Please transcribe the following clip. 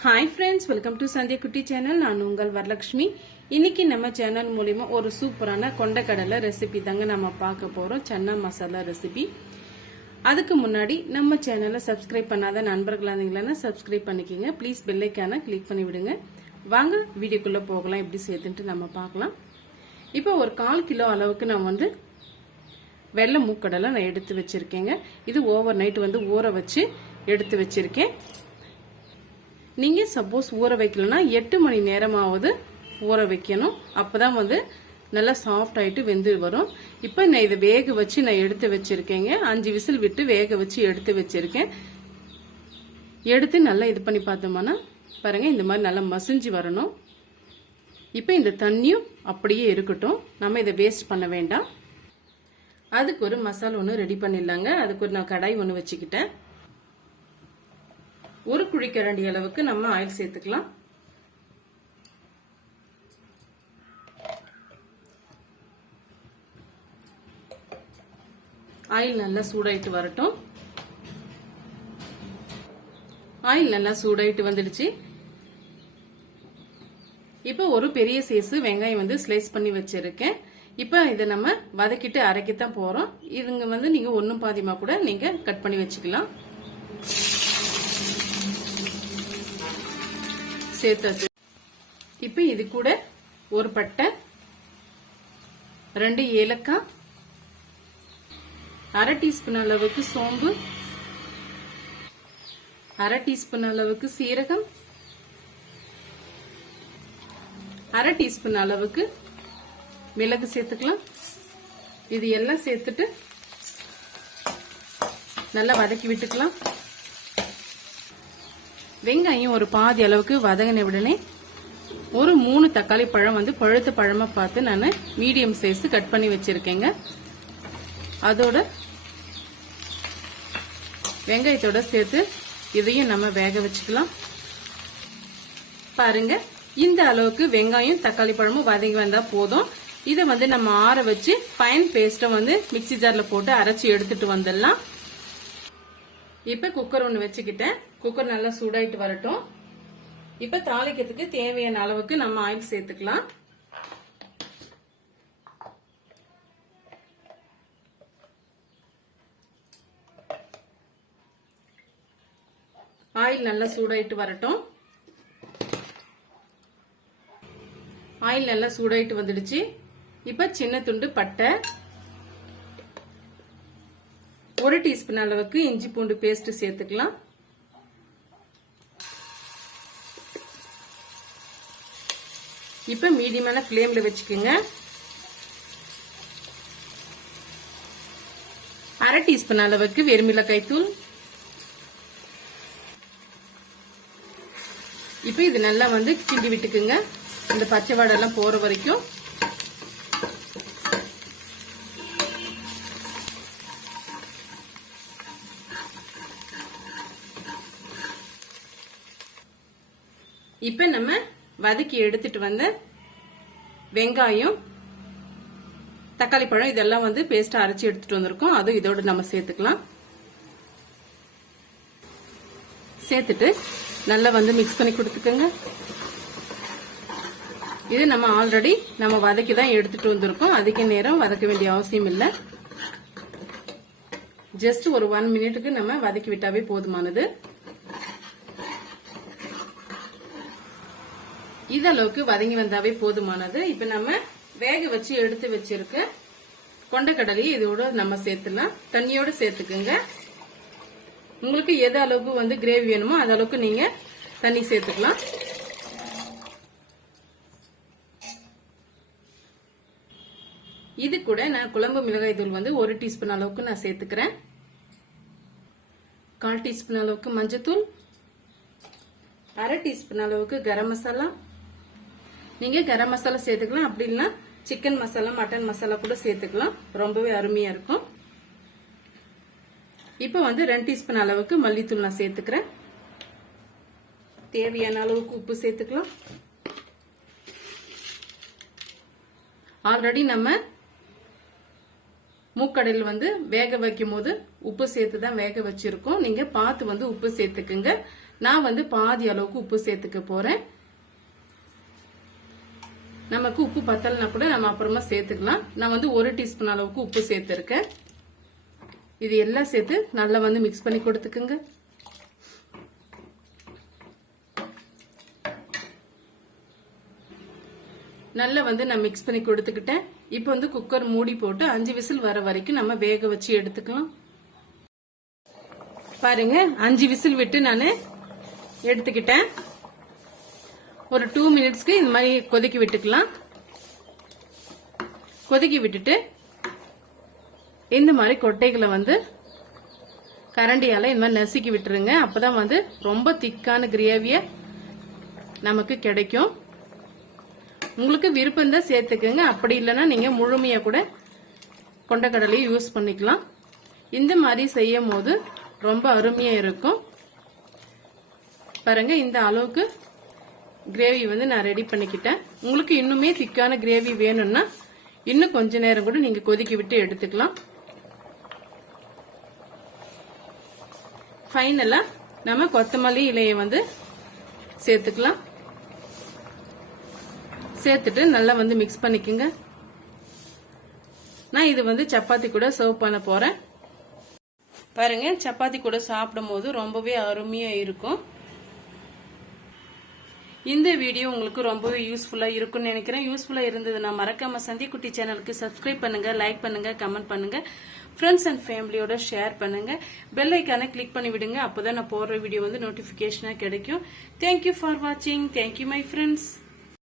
Hi friends welcome to Sandhya Kutti channel நான் உங்கள் வரலட்சுமி. இன்னைக்கு நம்ம சேனல் மூலிமா ஒரு சூப்பரான கொண்டக்கடலை ரெசிபி தாங்க நம்ம பார்க்க போகிறோம் சன்னா மசாலா ரெசிபி அதுக்கு முன்னாடி நம்ம சேனலை சப்ஸ்கிரைப் பண்ணாத நண்பர்களாக இருந்தீங்களா சப்ஸ்கிரைப் பண்ணிக்கோங்க. ப்ளீஸ் பெல்லைக்கான கிளிக் பண்ணி விடுங்க. வாங்க வீடியோக்குள்ளே போகலாம். எப்படி சேர்த்துன்ட்டு நம்ம பார்க்கலாம். இப்போ ஒரு கால் கிலோ அளவுக்கு நான் வந்து வெள்ளை மூக்கடலை நான் எடுத்து வச்சுருக்கேங்க. இது ஓவர் நைட் வந்து ஊற வச்சு எடுத்து வச்சிருக்கேன். நீங்க சப்போஸ் ஊற வைக்கலன்னா எட்டு மணி நேரமாவது ஊற வைக்கணும். அப்பதான் வந்து நல்லா சாஃப்ட் ஆயிட்டு வெந்து வரும். இப்போ நான் இதை வேக வச்சு நான் எடுத்து வச்சிருக்கேங்க. அஞ்சு விசில் விட்டு வேக வச்சு எடுத்து வச்சிருக்கேன். எடுத்து நல்லா இது பண்ணி பார்த்தோம்னா பாருங்க இந்த மாதிரி நல்லா மசிஞ்சு வரணும். இப்போ இந்த தண்ணியும் அப்படியே இருக்கட்டும். நம்ம இதை வேஸ்ட் பண்ண வேண்டாம். அதுக்கு ஒரு மசாலா ஒன்று ரெடி பண்ணிடலாங்க. அதுக்கு ஒரு நான் கடாய் ஒன்று வச்சுக்கிட்டேன். ஒரு குழிக்கரண்டி அளவுக்கு நம்ம ஆயில் சேர்த்துக்கலாம். ஆயில் நல்லா சூடாயிட்டு வரட்டும். ஆயில் நல்லா சூடாயிட்டு வந்துடுச்சு. இப்போ ஒரு பெரிய சைஸ் வெங்காயம் வந்து ஸ்லைஸ் பண்ணி வச்சிருக்கேன். இப்போ இதை நம்ம வதக்கிட்டு அரைக்கத்தான் போறோம். இதுங்க வந்து நீங்க ஒன்னும் பாதிமா கூட நீங்க கட் பண்ணி வச்சுக்கலாம். சேர்த்தாச்சு இப்போ இது கூட ஒரு பட்டை ரெண்டு ஏலக்காய் அரை டீஸ்பூன் அளவுக்கு சோம்பு அரை டீஸ்பூன் அளவுக்கு சீரகம் அரை டீஸ்பூன் அளவுக்கு மிளகு சேர்த்துக்கலாம். இது எல்லாம் சேர்த்துட்டு நல்லா வதக்கி விட்டுக்கலாம். வெங்காயம் ஒரு பாதி அளவுக்கு வதங்கின உடனே ஒரு மூணு தக்காளி பழம் வந்து பழுத்த பழமா பார்த்து நான் மீடியம் சைஸ் கட் பண்ணி வச்சிருக்கேங்க. அதோட வெங்காயத்தோட சேர்த்து இதையும் நம்ம வேக வச்சுக்கலாம். பாருங்க இந்த அளவுக்கு வெங்காயம் தக்காளி பழமும் வதங்கி வந்தா போதும். இதை வந்து நம்ம ஆற வச்சு ஃபைன் பேஸ்ட்டை வந்து மிக்சி ஜாரில் போட்டு அரைச்சி எடுத்துட்டு வந்துடலாம். இப்ப குக்கர் ஒன்று வச்சுக்கிட்டேன். குக்கர் நல்லா சூடாயிட்டு வரட்டும். இப்ப தாளிக்கிறதுக்கு தேவையான அளவுக்கு நம்ம ஆயில் சேர்த்துக்கலாம். ஆயில் நல்லா சூடாயிட்டு வரட்டும். ஆயில் நல்லா சூடாயிட்டு வந்துடுச்சு. இப்ப சின்ன துண்டு பட்டை. ஒரு டீஸ்பூன் அளவுக்கு இஞ்சி பூண்டு பேஸ்ட் சேர்த்துக்கலாம். இப்ப மீடியமான ஃப்ளேம்ல வச்சுக்கோங்க. அரை டீஸ்பூன் அளவுக்கு வெறுமிளகாய் தூள். இப்ப இது நல்லா வந்து கிண்டி விட்டுக்குங்க. இந்த பச்சை வாடெல்லாம் போற வரைக்கும் இப்ப நம்ம வதக்கி எடுத்துட்டு வந்த வெங்காயம் தக்காளி பழம் இதெல்லாம் வந்து பேஸ்டா அரைச்சி எடுத்துட்டு வந்திருக்கோம். அதுவும் இதோட நம்ம சேர்த்துக்கலாம். சேர்த்துட்டு நல்லா வந்து மிக்ஸ் பண்ணி கொடுத்துக்கோங்க. இது நம்ம ஆல்ரெடி நம்ம வதக்கி தான் எடுத்துட்டு வந்திருக்கோம். அதிக நேரம் வதக்க வேண்டிய அவசியம் இல்லை. ஜஸ்ட் ஒரு ஒன் மினிட்டுக்கு நம்ம வதக்கி விட்டாவே போதுமானது. இதளவுக்கு வதங்கி வந்தாவே போதுமானது. இப்ப நம்ம வேக வச்சு எடுத்து வச்சிருக்க கொண்டக்கடலையை இதோட நம்ம சேர்த்துலாம். தண்ணியோட சேர்த்துக்குங்க. உங்களுக்கு எது அளவுக்கு வந்து கிரேவி வேணுமோ அது அளவுக்கு நீங்க தண்ணி சேர்த்துக்கலாம். இது கூட நான் குழம்பு மிளகாய் தூள் வந்து ஒரு டீஸ்பூன் அளவுக்கு நான் சேர்த்துக்கிறேன். கால் டீஸ்பூன் அளவுக்கு மஞ்சத்தூள். அரை டீஸ்பூன் அளவுக்கு கரம் மசாலா. நீங்க கரம் மசாலா சேர்த்துக்கலாம். அப்படி இல்லைன்னா சிக்கன் மசாலா மட்டன் மசாலா கூட சேர்த்துக்கலாம். ரொம்பவே அருமையா இருக்கும். இப்போ வந்து ரெண்டு டீஸ்பூன் அளவுக்கு மல்லித்தூள் நான் சேர்த்துக்கிறேன். தேவையான அளவுக்கு உப்பு சேர்த்துக்கலாம். ஆல்ரெடி நம்ம மூக்கடையில் வந்து வேக வைக்கும் போது உப்பு சேர்த்து தான் வேக வச்சிருக்கோம். நீங்க பார்த்து வந்து உப்பு சேர்த்துக்குங்க. நான் வந்து பாதி அளவுக்கு உப்பு சேர்த்துக்க போறேன். நமக்கு உப்பு பத்தலைனா கூட நம்ம அப்புறமா சேர்த்துக்கலாம். நான் வந்து ஒரு டீஸ்பூன் அளவுக்கு உப்பு சேர்த்துருக்கேன். இது எல்லாம் சேர்த்து நல்லா வந்து மிக்ஸ் பண்ணி கொடுத்துக்குங்க. நல்லா வந்து நான் மிக்ஸ் பண்ணி கொடுத்துக்கிட்டேன். இப்போ வந்து குக்கர் மூடி போட்டு அஞ்சு விசில் வர வரைக்கும் நம்ம வேக வச்சு எடுத்துக்கலாம். பாருங்க அஞ்சு விசில் விட்டு நான் எடுத்துக்கிட்டேன். ஒரு டூ மினிட்ஸ்க்கு இந்த மாதிரி கொதிக்க விட்டுக்கலாம். கொதிக்க விட்டுட்டு இந்த மாதிரி கொட்டைகளை வந்து கரண்டியால இந்த மாதிரி நசுக்கி விட்டுருங்க. அப்பதான் வந்து ரொம்ப திக்கான கிரேவிய நமக்கு கிடைக்கும். உங்களுக்கு விருப்பம் தான் சேர்த்துக்கோங்க. அப்படி இல்லைன்னா நீங்க முழுமையா கூட கொண்டக்கடலையை யூஸ் பண்ணிக்கலாம். இந்த மாதிரி செய்யும் போது ரொம்ப அருமையா இருக்கும். பாருங்க இந்த அளவுக்கு கிரேவி வந்து நான் ரெடி பண்ணிக்கிட்டேன். உங்களுக்கு இன்னுமே திக்கான கிரேவி வேணும்னா இன்னும் கொஞ்ச நேரம் கூட நீங்க கொதிக்க விட்டு எடுத்துக்கலாம். ஃபைனலா நம்ம கொத்தமல்லி இலையை வந்து சேர்த்துக்கலாம். சேர்த்துட்டு நல்லா வந்து மிக்ஸ் பண்ணிக்கோங்க. நான் இது வந்து சப்பாத்தி கூட சர்வ் பண்ண போறேன். பாருங்க சப்பாத்தி கூட சாப்பிடும் போது ரொம்பவே அருமையா இருக்கும். இந்த வீடியோ உங்களுக்கு ரொம்பவே யூஸ்ஃபுல்லா இருக்கும்னு நினைக்கிறேன். யூஸ்ஃபுல்லா இருந்ததுன்னா மறக்காம சந்திக்குட்டி சேனலுக்கு சப்ஸ்கிரைப் பண்ணுங்க லைக் பண்ணுங்க கமெண்ட் பண்ணுங்க. ஃப்ரெண்ட்ஸ் அண்ட் ஃபேமிலியோட ஷேர் பண்ணுங்க. பெல் ஐக்கானை கிளிக் பண்ணி விடுங்க. அப்போதான் நான் போடுற வீடியோ வந்து நோட்டிபிகேஷனா கிடைக்கும். தேங்க்யூ ஃபார் வாட்சிங் தேங்க்யூ மை ஃப்ரெண்ட்ஸ்